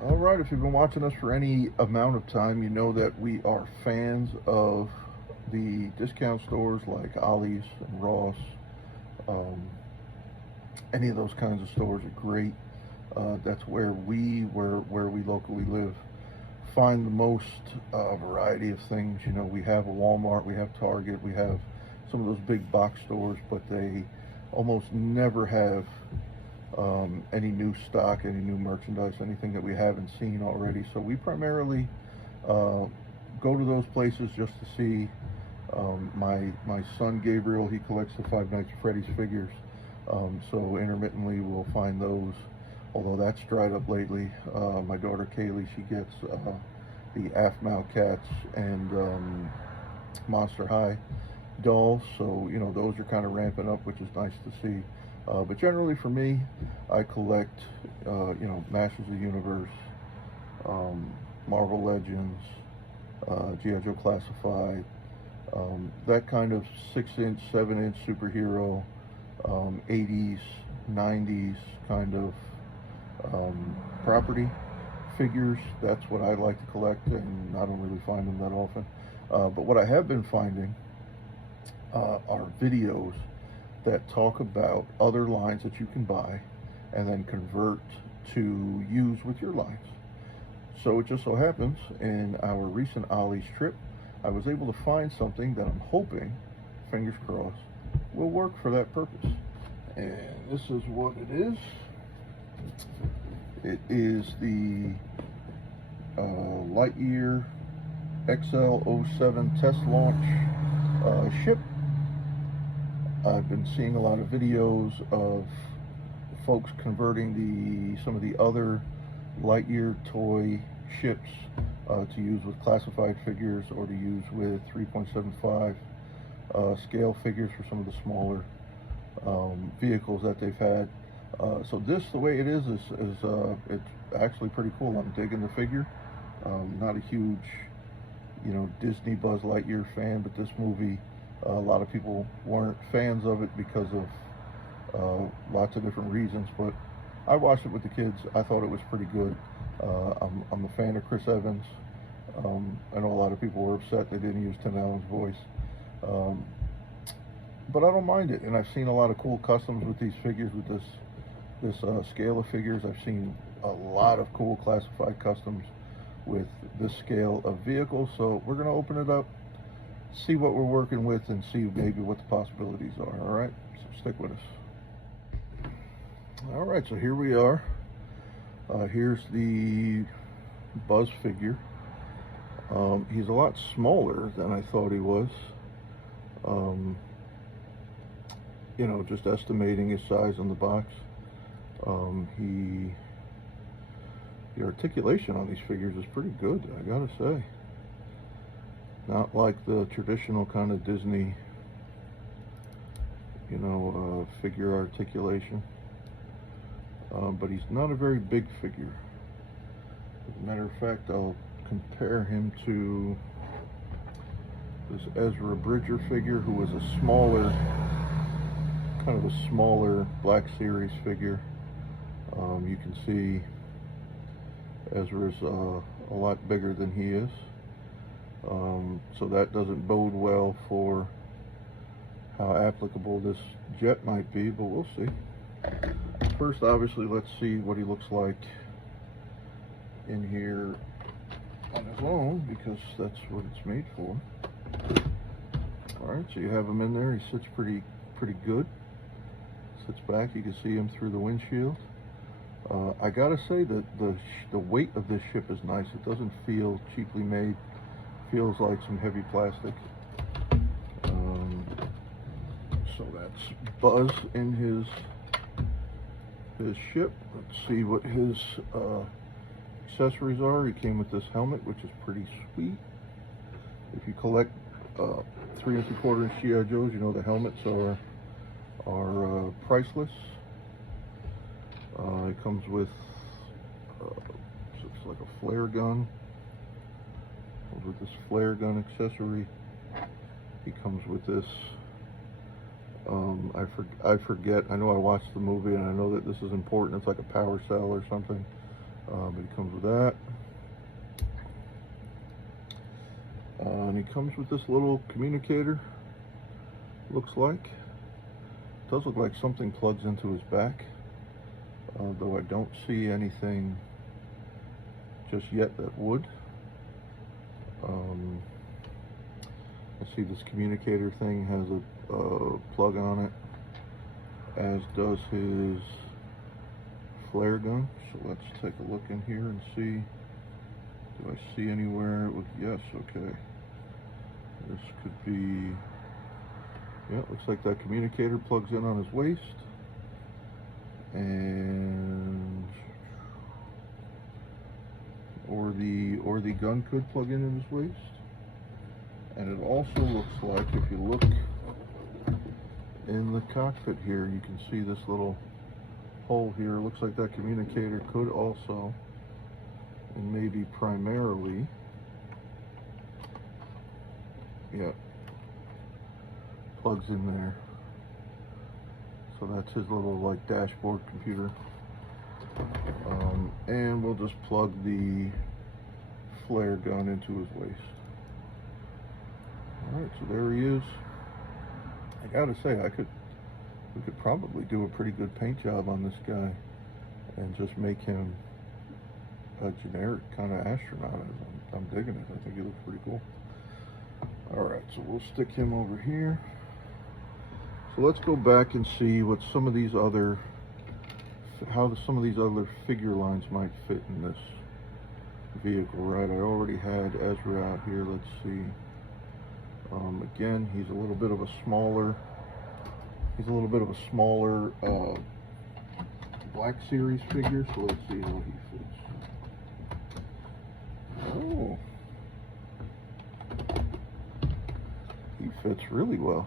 Alright, if you've been watching us for any amount of time, you know that we are fans of the discount stores like Ollie's and Ross. Any of those kinds of stores are great. That's where we locally live find the most variety of things. You know, we have a Walmart, we have Target, we have some of those big box stores, but they almost never have any new stock, any new merchandise, anything that we haven't seen already. So we primarily go to those places just to see. My son Gabriel, he collects the Five Nights at Freddy's figures, so intermittently we'll find those, although that's dried up lately. My daughter Kaylee, she gets the Aphmau cats and Monster High dolls, so you know, those are kind of ramping up, which is nice to see. But generally for me, I collect you know, Masters of the Universe, Marvel Legends, G.I. Joe Classified, that kind of 6-inch, 7-inch superhero, 80s, 90s kind of property figures. That's what I like to collect, and I don't really find them that often. But what I have been finding are videos that talk about other lines that you can buy and then convert to use with your lines. So it just so happens in our recent Ollie's trip, I was able to find something that I'm hoping, fingers crossed, will work for that purpose. And this is what it is. It is the Lightyear XL07 test launch ship. I've been seeing a lot of videos of folks converting some of the other Lightyear toy ships to use with classified figures or to use with 3.75 scale figures for some of the smaller vehicles that they've had. So this, the way it is it's actually pretty cool. I'm digging the figure. Not a huge, you know, Disney Buzz Lightyear fan, but this movie, a lot of people weren't fans of it because of lots of different reasons, but I watched it with the kids. I thought it was pretty good. I'm a fan of Chris Evans. I know a lot of people were upset they didn't use Tim Allen's voice, but I don't mind it. And I've seen a lot of cool customs with these figures, with this scale of figures. I've seen a lot of cool classified customs with this scale of vehicles. So we're going to open it up, see what we're working with, and see maybe what the possibilities are. All right, so stick with us. All right, so here we are. Here's the Buzz figure. He's a lot smaller than I thought he was. You know, just estimating his size on the box. The articulation on these figures is pretty good, I gotta say. Not like the traditional kind of Disney, you know, figure articulation. But he's not a very big figure. As a matter of fact, I'll compare him to this Ezra Bridger figure, who was a smaller, kind of a smaller Black Series figure. You can see Ezra's a lot bigger than he is. So that doesn't bode well for how applicable this jet might be, but we'll see. First, obviously, let's see what he looks like in here on his own, because that's what it's made for. Alright, so you have him in there. He sits pretty good. Sits back, you can see him through the windshield. I gotta say that the weight of this ship is nice. It doesn't feel cheaply made feels like some heavy plastic. So that's Buzz in his ship. Let's see what his accessories are. He came with this helmet, which is pretty sweet. If you collect 3 3/4 inch G.I. Joes, you know the helmets are priceless. It comes with looks like a flare gun. Comes with this flare gun accessory. He comes with this. I forget. I know I watched the movie and I know that this is important. It's like a power cell or something. But he comes with that. And he comes with this little communicator. Looks like. It does look like something plugs into his back. Though I don't see anything just yet that would. I see this communicator thing has a plug on it, as does his flare gun. So let's take a look in here and see. Do I see anywhere? Yes, okay. This could be, yeah, it looks like that communicator plugs in on his waist. And or the gun could plug in his waist. And it also looks like, if you look in the cockpit here, you can see this little hole here. It looks like that communicator could also, and maybe primarily, yeah, plugs in there. So that's his little like dashboard computer. And we'll just plug the flare gun into his waist. Alright, so there he is. I gotta say, we could probably do a pretty good paint job on this guy and just make him a generic kind of astronaut. I'm digging it. I think he looks pretty cool. Alright, so we'll stick him over here. So let's go back and see what some of these other, how some of these other figure lines might fit in this vehicle, right? I already had Ezra out here. Let's see. Again, he's a little bit of a smaller Black Series figure, so let's see how he fits. Oh, he fits really well.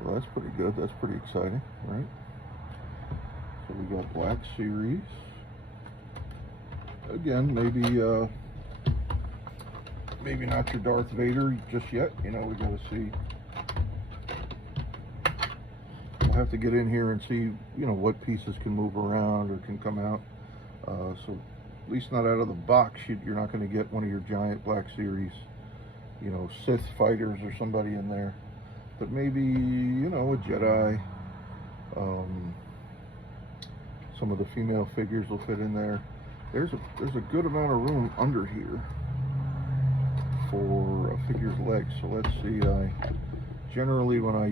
So that's pretty good. That's pretty exciting, right? So we got Black Series. Again, maybe not your Darth Vader just yet. You know, we gotta see. We'll have to get in here and see, you know, what pieces can move around or can come out. So at least not out of the box, you're not going to get one of your giant Black Series, you know, Sith fighters or somebody in there. But maybe, you know, a Jedi. Some of the female figures will fit in there. There's a good amount of room under here for a figure's legs. So let's see. Generally, when I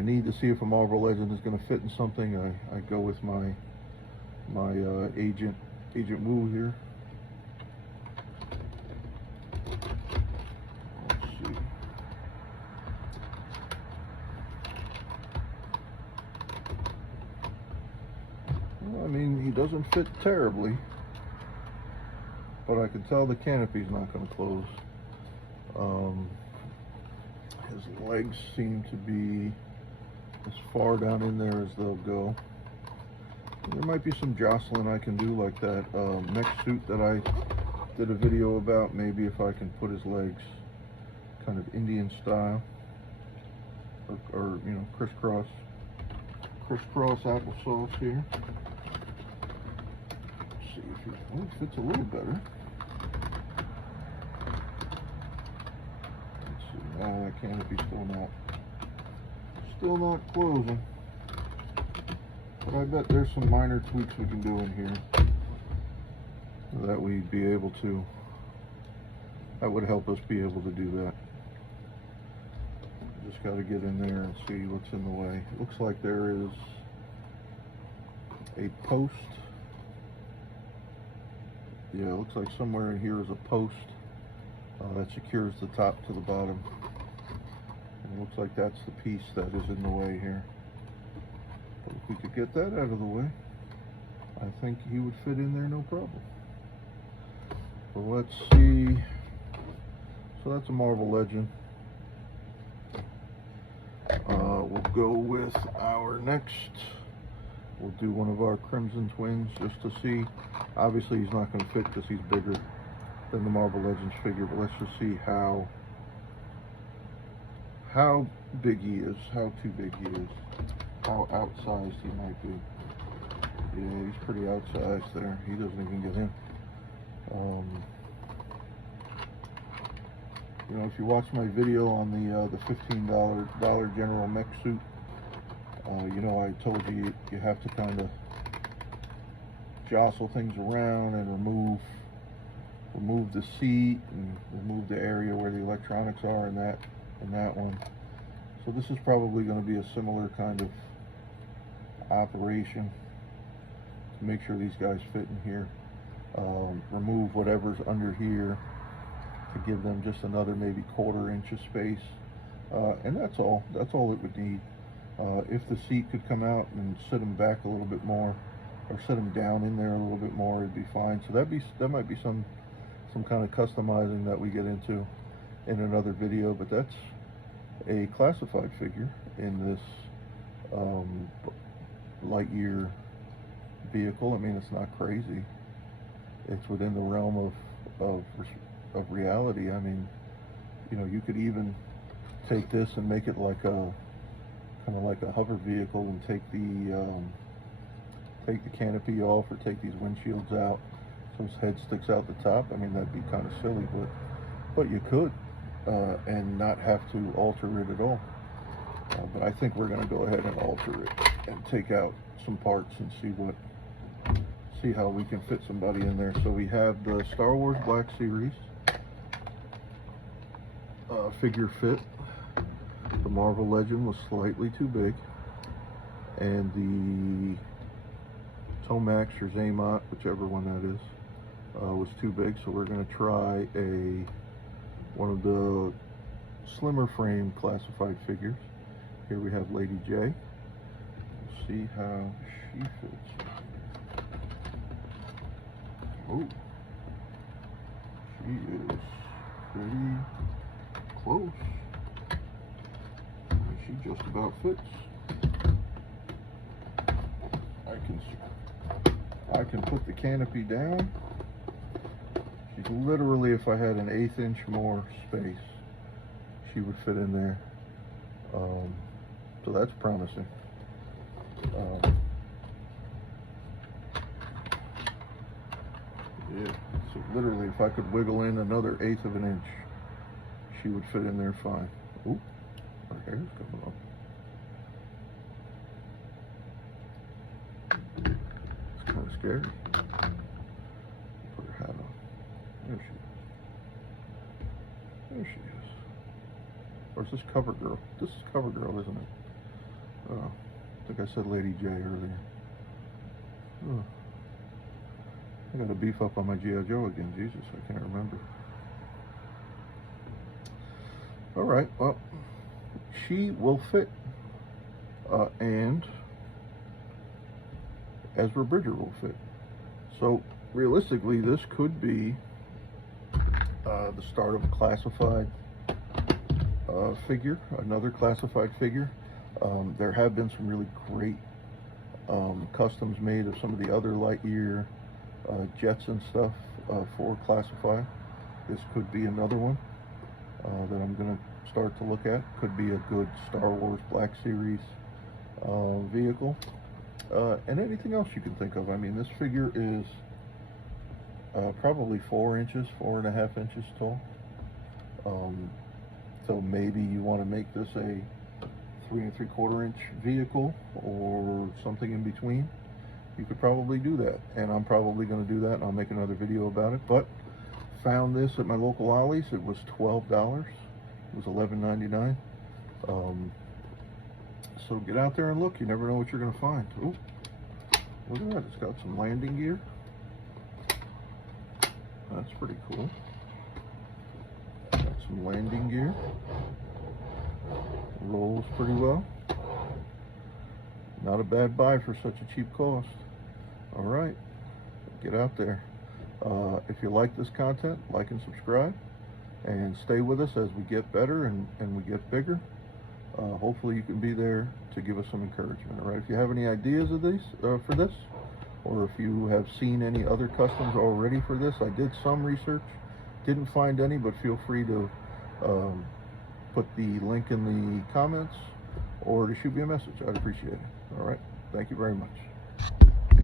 need to see if a Marvel Legend is going to fit in something, I go with my Agent Wu here. Let's see. Well, I mean, he doesn't fit terribly, but I can tell the canopy's not going to close. His legs seem to be as far down in there as they'll go. There might be some jostling I can do, like that mech suit that I did a video about. Maybe if I can put his legs kind of Indian style, or you know, crisscross applesauce here. Let's see if it fits a little better. Let's see. That canopy's still not closing. But I bet there's some minor tweaks we can do in here so that we'd be able to, that would help us be able to do that. Just got to get in there and see what's in the way. It looks like there is a post Yeah, it looks like somewhere in here is a post that secures the top to the bottom. And it looks like that's the piece that is in the way here. But if we could get that out of the way, I think he would fit in there no problem. So let's see. So that's a Marvel Legend. We'll go with our next. We'll do one of our Crimson Twins just to see. Obviously he's not going to fit because he's bigger than the Marvel Legends figure, but let's just see how big he is, how too big he is, how outsized he might be. Yeah, he's pretty outsized there. He doesn't even get in. You know, if you watch my video on the $15 General Mech suit, you know, I told you you have to kind of jostle things around and remove the seat and remove the area where the electronics are in that one. So this is probably going to be a similar kind of operation to make sure these guys fit in here. Remove whatever's under here to give them just another maybe 1/4 inch of space, and that's all it would need. If the seat could come out and sit them back a little bit more, or sit them down in there a little bit more, it'd be fine. So that might be some kind of customizing that we get into in another video. But that's a classified figure in this Lightyear vehicle. I mean, it's not crazy. It's within the realm of reality. I mean, you know, you could even take this and make it like a kind of like a hover vehicle and take the canopy off, or take these windshields out so his head sticks out the top. I mean, that'd be kind of silly, but you could, and not have to alter it at all. But I think we're going to go ahead and alter it and take out some parts and see how we can fit somebody in there. So we have the Star Wars Black Series figure fit. The Marvel Legend was slightly too big, and the Tomax or Zaymot, whichever one that is, was too big. So we're going to try one of the slimmer frame classified figures. Here we have Lady J. We'll see how she fits. Oh, she is pretty close. She just about fits. I can put the canopy down. She's literally, if I had an 1/8 inch more space, she would fit in there. So that's promising. Yeah, so literally, if I could wiggle in another 1/8 of an inch, she would fit in there fine. Ooh, her hair's coming off. It's kind of scary. Put her hat on. There she is. There she is. Or is this CoverGirl? This is CoverGirl, isn't it? I think I said Lady J earlier. Oh. I gotta beef up on my G.I. Joe again. Jesus, I can't remember. Alright, well, she will fit. And Ezra Bridger will fit. So, realistically, this could be the start of a classified figure, another classified figure. There have been some really great customs made of some of the other Lightyear jets and stuff for classified. This could be another one that I'm going to start to look at. Could be a good Star Wars Black Series vehicle, and anything else you can think of. I mean, this figure is probably 4 inches, 4.5 inches tall. So maybe you want to make this a 3 3/4 inch vehicle or something in between. You could probably do that, and I'm probably going to do that, and I'll make another video about it. But found this at my local Ollie's. It was $12. It was $11.99. So get out there and look. You never know what you're going to find. Ooh, look at that. It's got some landing gear. That's pretty cool. Got some landing gear. Rolls pretty well. Not a bad buy for such a cheap cost. All right, get out there. If you like this content, like and subscribe, and stay with us as we get better and we get bigger. Hopefully you can be there to give us some encouragement. All right, if you have any ideas of these for this, or if you have seen any other customs already for this, I did some research, didn't find any, but feel free to put the link in the comments or to shoot me a message. I'd appreciate it. All right, thank you very much.